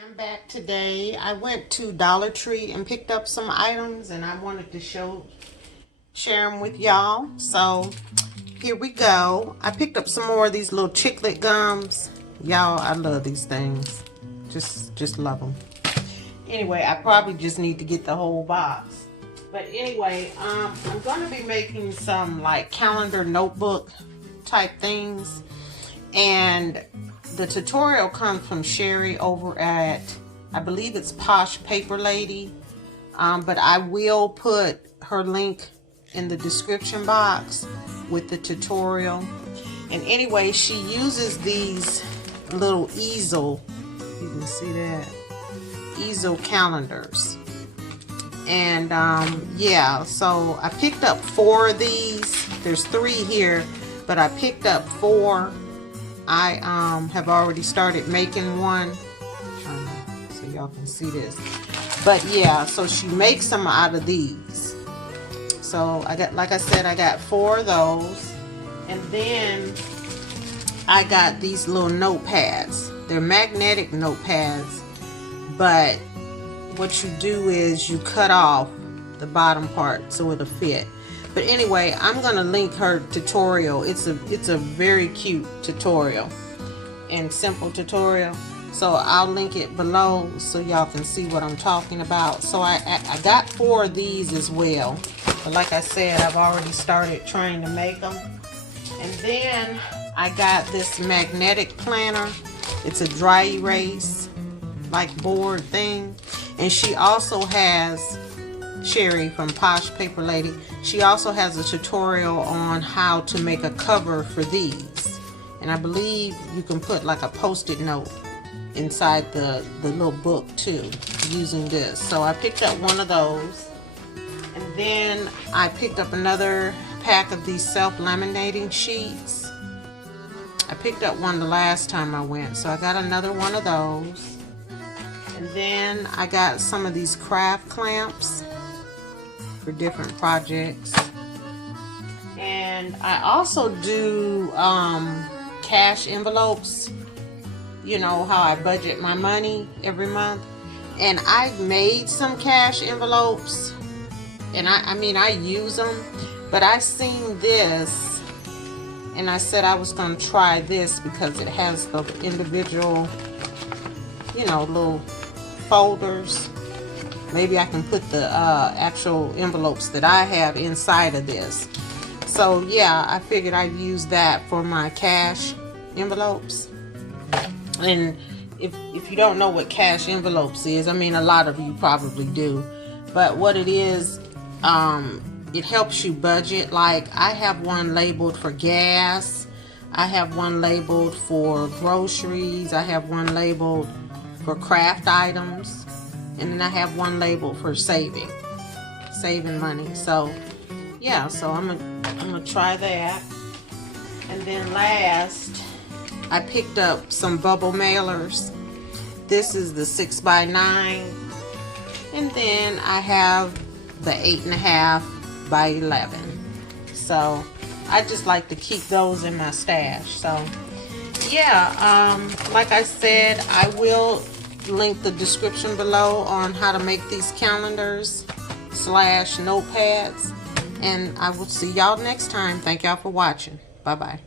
I'm back today. I went to Dollar Tree and picked up some items, and I wanted to share them with y'all. So here we go. I picked up some more of these little chiclet gums. Y'all, I love these things. Just love them. Anyway, I probably just need to get the whole box. But anyway, I'm gonna be making some like calendar notebook type things, and the tutorial comes from Sherry over at, I believe it's Posh Paper Lady, but I will put her link in the description box with the tutorial. And anyway, she uses these little easel, you can see that, easel calendars. And yeah, so I picked up 4 of these. There's 3 here, but I picked up 4. I have already started making one, so y'all can see this. But yeah, so she makes them out of these. So I got, like I said, I got 4 of those, and then I got these little notepads. They're magnetic notepads, but what you do is you cut off the bottom part so it'll fit. But anyway, I'm gonna link her tutorial. It's a very cute tutorial and simple tutorial. So I'll link it below so y'all can see what I'm talking about. So I got 4 of these as well. But like I said, I've already started trying to make them. And then I got this magnetic planner. It's a dry erase like board thing. And she also has, Sherry from Posh Paper Lady, she also has a tutorial on how to make a cover for these. And I believe you can put like a post-it note inside the little book too, using this. So I picked up one of those. And then I picked up another pack of these self-laminating sheets. I picked up one the last time I went, so I got another one of those. And then I got some of these craft clamps for different projects. And I also do cash envelopes. You know how I budget my money every month. And I've made some cash envelopes, and I mean I use them, but I seen this and I said I was gonna try this because it has the individual, you know, little folders. Maybe I can put the actual envelopes that I have inside of this. So yeah, I figured I'd use that for my cash envelopes. And if you don't know what cash envelopes is, I mean a lot of you probably do, but what it is, it helps you budget. Like I have one labeled for gas, I have one labeled for groceries, I have one labeled for craft items, and then I have one labeled for saving money. So yeah, so I'm gonna try that. And then last, I picked up some bubble mailers. This is the 6x9, and then I have the 8.5 by 11. So I just like to keep those in my stash. So yeah, like I said, I will link the description below on how to make these calendars / notepads, and I will see y'all next time. Thank y'all for watching. Bye bye.